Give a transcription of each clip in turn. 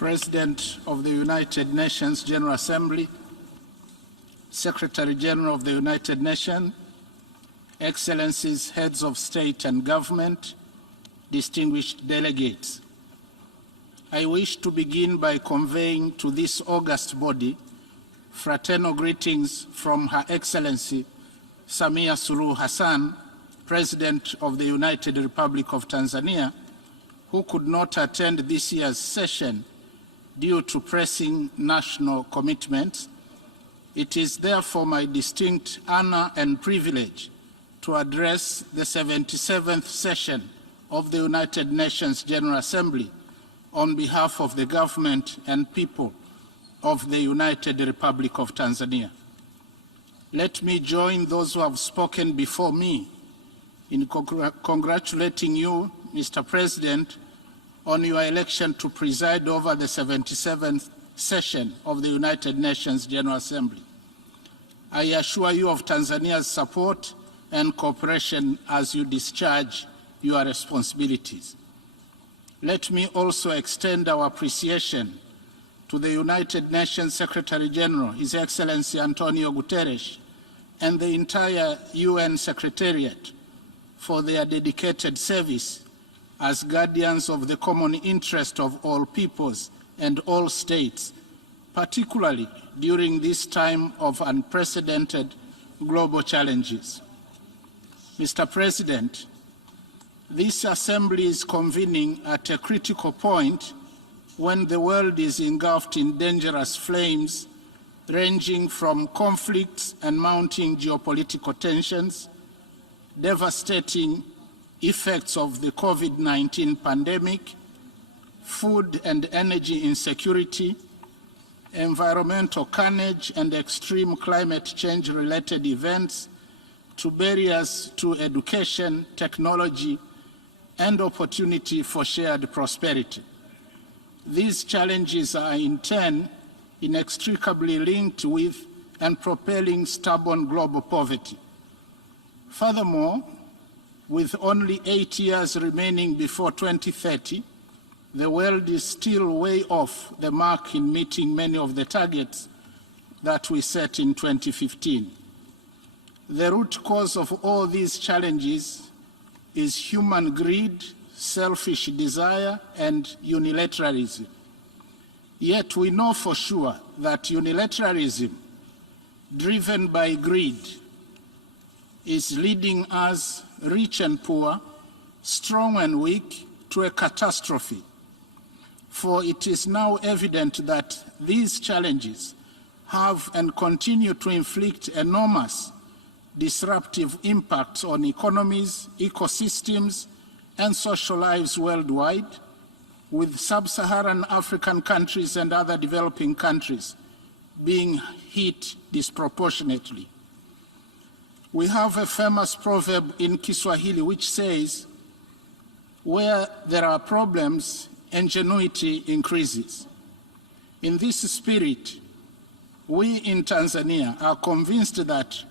President of the United Nations General Assembly, Secretary General of the United Nations, Excellencies, Heads of State and Government, distinguished delegates. I wish to begin by conveying to this august body fraternal greetings from Her Excellency Samia Suluhu Hassan, President of the United Republic of Tanzania, who could not attend this year's session due to pressing national commitments. It is therefore my distinct honor and privilege to address the 77th session of the United Nations General Assembly on behalf of the government and people of the United Republic of Tanzania. Let me join those who have spoken before me in congratulating you, Mr. President, on your election to preside over the 77th session of the United Nations General Assembly. I assure you of Tanzania's support and cooperation as you discharge your responsibilities. Let me also extend our appreciation to the United Nations Secretary General, His Excellency Antonio Guterres, and the entire UN Secretariat for their dedicated service as guardians of the common interest of all peoples and all states, particularly during this time of unprecedented global challenges. Mr. President, this Assembly is convening at a critical point when the world is engulfed in dangerous flames ranging from conflicts and mounting geopolitical tensions, devastating effects of the COVID-19 pandemic, food and energy insecurity, environmental carnage and extreme climate change-related events, to barriers to education, technology, and opportunity for shared prosperity. These challenges are in turn inextricably linked with and propelling stubborn global poverty. Furthermore, with only 8 years remaining before 2030, the world is still way off the mark in meeting many of the targets that we set in 2015. The root cause of all these challenges is human greed, selfish desire, and unilateralism. Yet we know for sure that unilateralism, driven by greed, is leading us, rich and poor, strong and weak, to a catastrophe. For it is now evident that these challenges have and continue to inflict enormous disruptive impacts on economies, ecosystems, and social lives worldwide, with sub-Saharan African countries and other developing countries being hit disproportionately. We have a famous proverb in Kiswahili which says, where there are problems, ingenuity increases. In this spirit, we in Tanzania are convinced that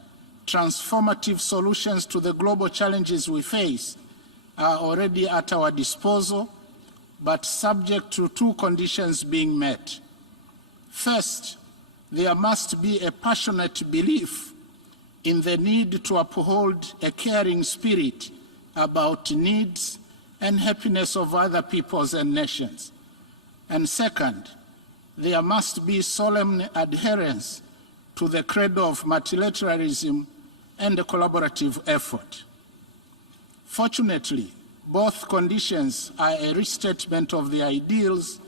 transformative solutions to the global challenges we face are already at our disposal, but subject to two conditions being met. First, there must be a passionate belief in the need to uphold a caring spirit about needs and happiness of other peoples and nations. And second, there must be solemn adherence to the credo of multilateralism and a collaborative effort. Fortunately, both conditions are a restatement of the ideals,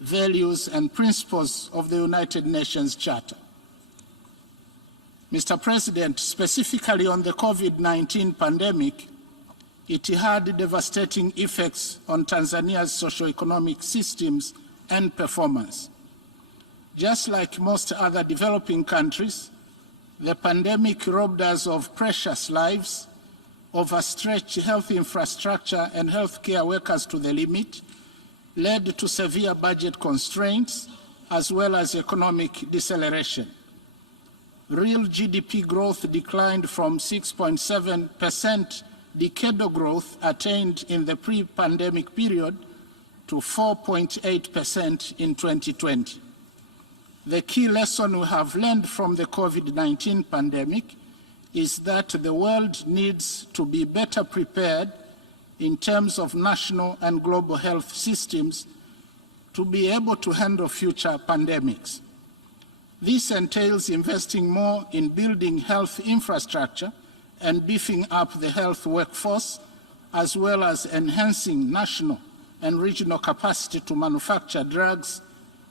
values, and principles of the United Nations Charter. Mr. President, specifically on the COVID-19 pandemic, it had devastating effects on Tanzania's socio-economic systems and performance. Just like most other developing countries, the pandemic robbed us of precious lives, overstretched health infrastructure and healthcare workers to the limit, led to severe budget constraints, as well as economic deceleration. Real GDP growth declined from 6.7% decadal growth attained in the pre-pandemic period to 4.8% in 2020. The key lesson we have learned from the COVID-19 pandemic is that the world needs to be better prepared in terms of national and global health systems to be able to handle future pandemics. This entails investing more in building health infrastructure and beefing up the health workforce, as well as enhancing national and regional capacity to manufacture drugs,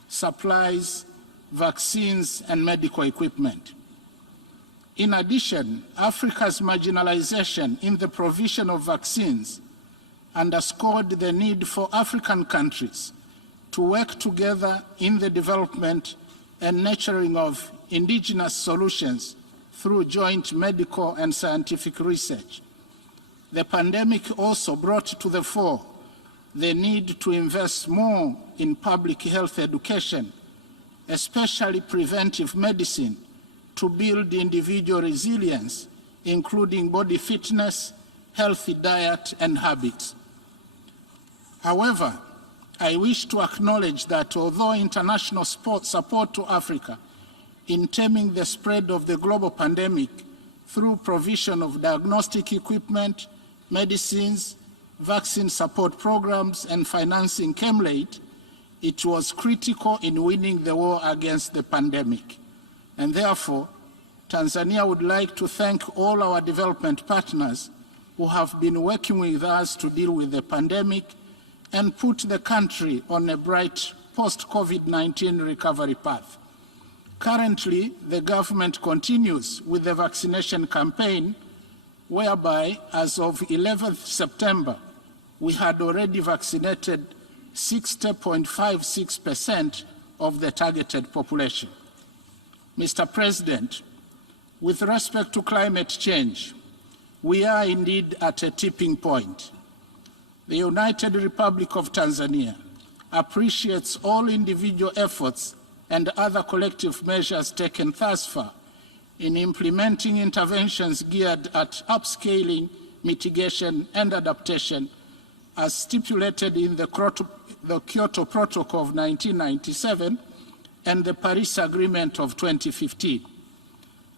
supplies, vaccines, and medical equipment. In addition, Africa's marginalization in the provision of vaccines underscored the need for African countries to work together in the development and nurturing of indigenous solutions through joint medical and scientific research. The pandemic also brought to the fore the need to invest more in public health education, especially preventive medicine, to build individual resilience, including body fitness, healthy diet, and habits. However, I wish to acknowledge that although international support to Africa in taming the spread of the global pandemic through provision of diagnostic equipment, medicines, vaccine support programs, and financing came late, it was critical in winning the war against the pandemic. And therefore, Tanzania would like to thank all our development partners who have been working with us to deal with the pandemic and put the country on a bright post-COVID-19 recovery path. Currently, the government continues with the vaccination campaign, whereby, as of 11th September, we had already vaccinated 60.56% of the targeted population. Mr. President, with respect to climate change, we are indeed at a tipping point. The United Republic of Tanzania appreciates all individual efforts and other collective measures taken thus far in implementing interventions geared at upscaling, mitigation, and adaptation as stipulated in the Kyoto Protocol of 1997 and the Paris Agreement of 2015.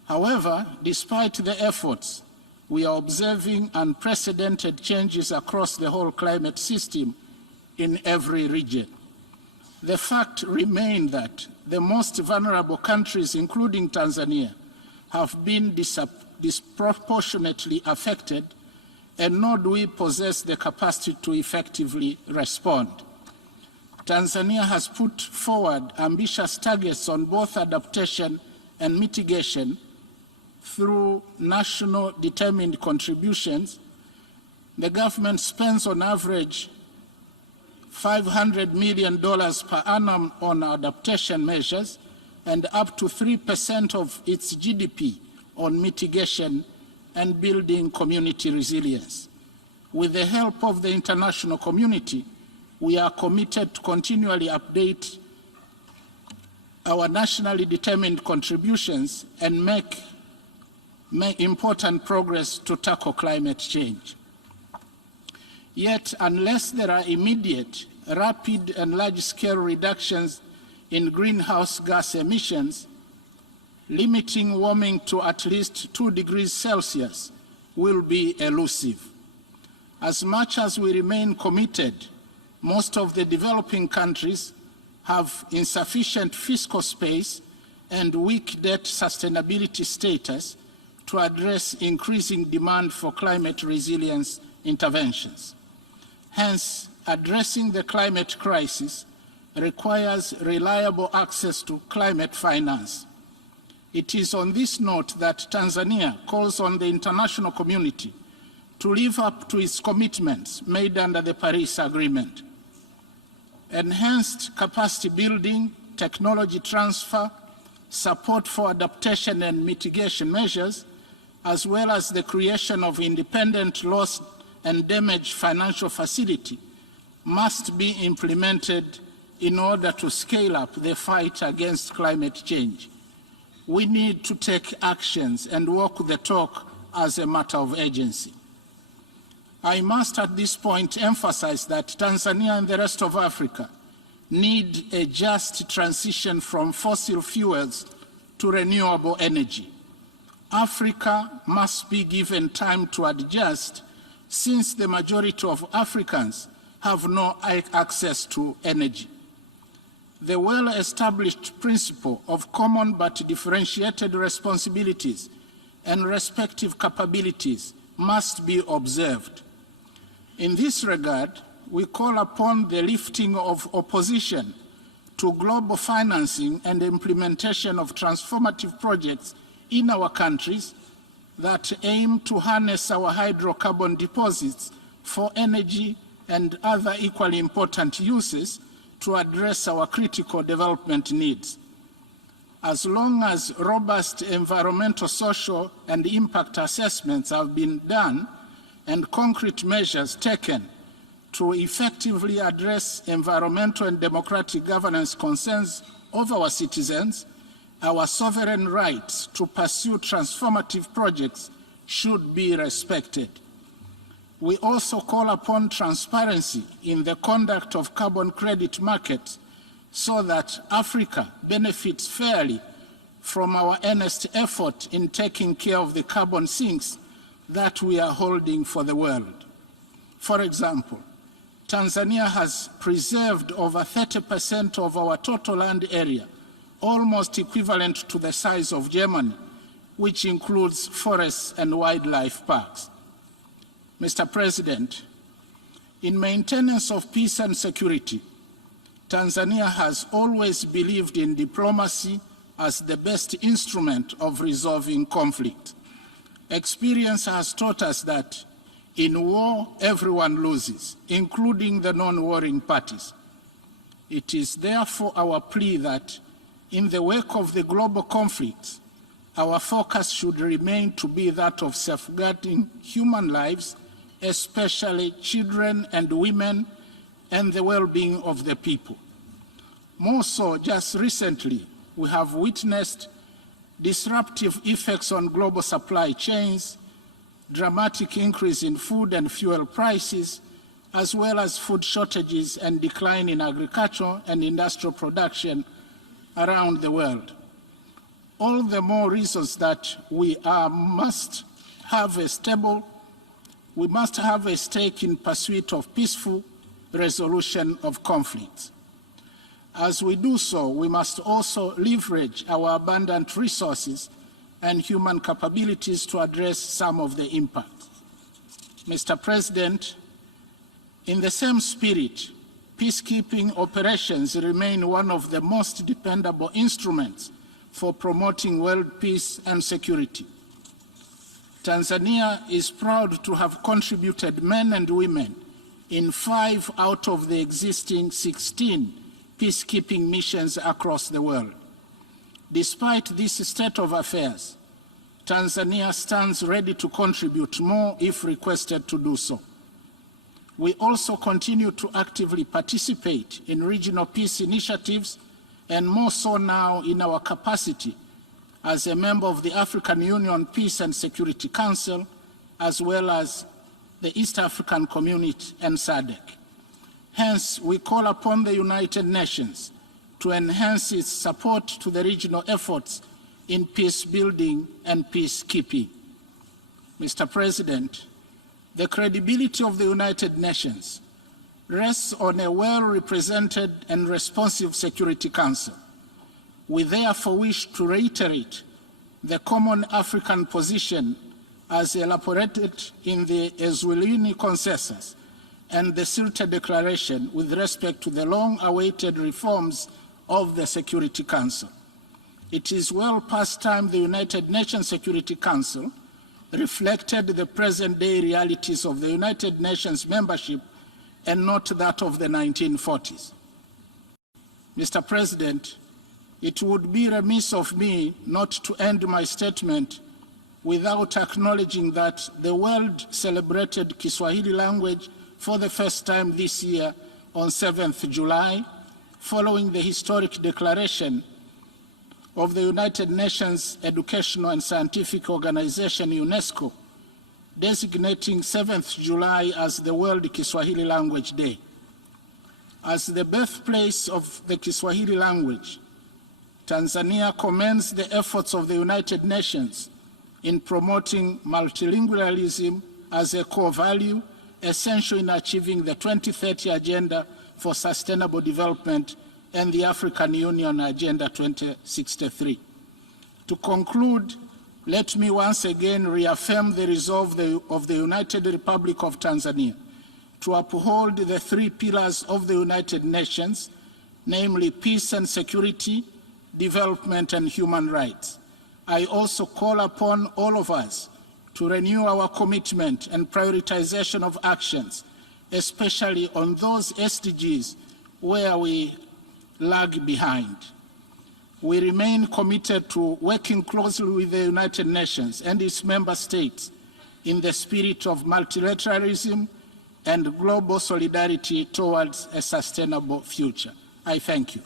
However, despite the efforts, we are observing unprecedented changes across the whole climate system in every region. The fact remains that the most vulnerable countries, including Tanzania, have been disproportionately affected, and nor do we possess the capacity to effectively respond. Tanzania has put forward ambitious targets on both adaptation and mitigation through national determined contributions. The government spends on average $500 million per annum on adaptation measures and up to 3% of its GDP on mitigation and building community resilience. With the help of the international community, we are committed to continually update our nationally determined contributions and make important progress to tackle climate change. Yet, unless there are immediate, rapid, and large-scale reductions in greenhouse gas emissions, limiting warming to at least 2 degrees Celsius will be elusive. As much as we remain committed, most of the developing countries have insufficient fiscal space and weak debt sustainability status to address increasing demand for climate resilience interventions. Hence, addressing the climate crisis requires reliable access to climate finance. It is on this note that Tanzania calls on the international community to live up to its commitments made under the Paris Agreement. Enhanced capacity building, technology transfer, support for adaptation and mitigation measures, as well as the creation of independent loss and damage financial facility must be implemented in order to scale up the fight against climate change. We need to take actions and walk the talk as a matter of urgency. I must at this point emphasize that Tanzania and the rest of Africa need a just transition from fossil fuels to renewable energy. Africa must be given time to adjust, since the majority of Africans have no access to energy. The well-established principle of common but differentiated responsibilities and respective capabilities must be observed. In this regard, we call upon the lifting of opposition to global financing and implementation of transformative projects in our countries that aim to harness our hydrocarbon deposits for energy and other equally important uses to address our critical development needs. As long as robust environmental, social, and impact assessments have been done and concrete measures taken to effectively address environmental and democratic governance concerns of our citizens, our sovereign rights to pursue transformative projects should be respected. We also call upon transparency in the conduct of carbon credit markets so that Africa benefits fairly from our earnest effort in taking care of the carbon sinks that we are holding for the world. For example, Tanzania has preserved over 30% of our total land area, almost equivalent to the size of Germany, which includes forests and wildlife parks. Mr. President, in maintenance of peace and security, Tanzania has always believed in diplomacy as the best instrument of resolving conflict. Experience has taught us that in war, everyone loses, including the non-warring parties. It is therefore our plea that in the wake of the global conflicts, our focus should remain to be that of safeguarding human lives, especially children and women, and the well-being of the people. More so, just recently, we have witnessed disruptive effects on global supply chains, dramatic increase in food and fuel prices, as well as food shortages and decline in agricultural and industrial production around the world. All the more reasons that we must have a stake in pursuit of peaceful resolution of conflicts. As we do so, we must also leverage our abundant resources and human capabilities to address some of the impacts. Mr. President, in the same spirit, peacekeeping operations remain one of the most dependable instruments for promoting world peace and security. Tanzania is proud to have contributed men and women in 5 out of the existing 16 peacekeeping missions across the world. Despite this state of affairs, Tanzania stands ready to contribute more if requested to do so. We also continue to actively participate in regional peace initiatives, and more so now in our capacity as a member of the African Union Peace and Security Council, as well as the East African Community and SADC. Hence, we call upon the United Nations to enhance its support to the regional efforts in peace building and peacekeeping. Mr. President, the credibility of the United Nations rests on a well-represented and responsive Security Council. We therefore wish to reiterate the common African position as elaborated in the Eswatini Consensus and the Sirte Declaration with respect to the long-awaited reforms of the Security Council. It is well past time the United Nations Security Council reflected the present-day realities of the United Nations membership and not that of the 1940s. Mr. President, it would be remiss of me not to end my statement without acknowledging that the world celebrated Kiswahili language for the first time this year on 7th July, following the historic declaration of the United Nations Educational and Scientific Organization, UNESCO, designating 7th July as the World Kiswahili Language Day. As the birthplace of the Kiswahili language, Tanzania commends the efforts of the United Nations in promoting multilingualism as a core value essential in achieving the 2030 Agenda for Sustainable Development and the African Union Agenda 2063. To conclude, let me once again reaffirm the resolve of the United Republic of Tanzania to uphold the 3 pillars of the United Nations, namely peace and security, development and human rights. I also call upon all of us to renew our commitment and prioritization of actions, especially on those SDGs where we lag behind. We remain committed to working closely with the United Nations and its member states in the spirit of multilateralism and global solidarity towards a sustainable future. I thank you.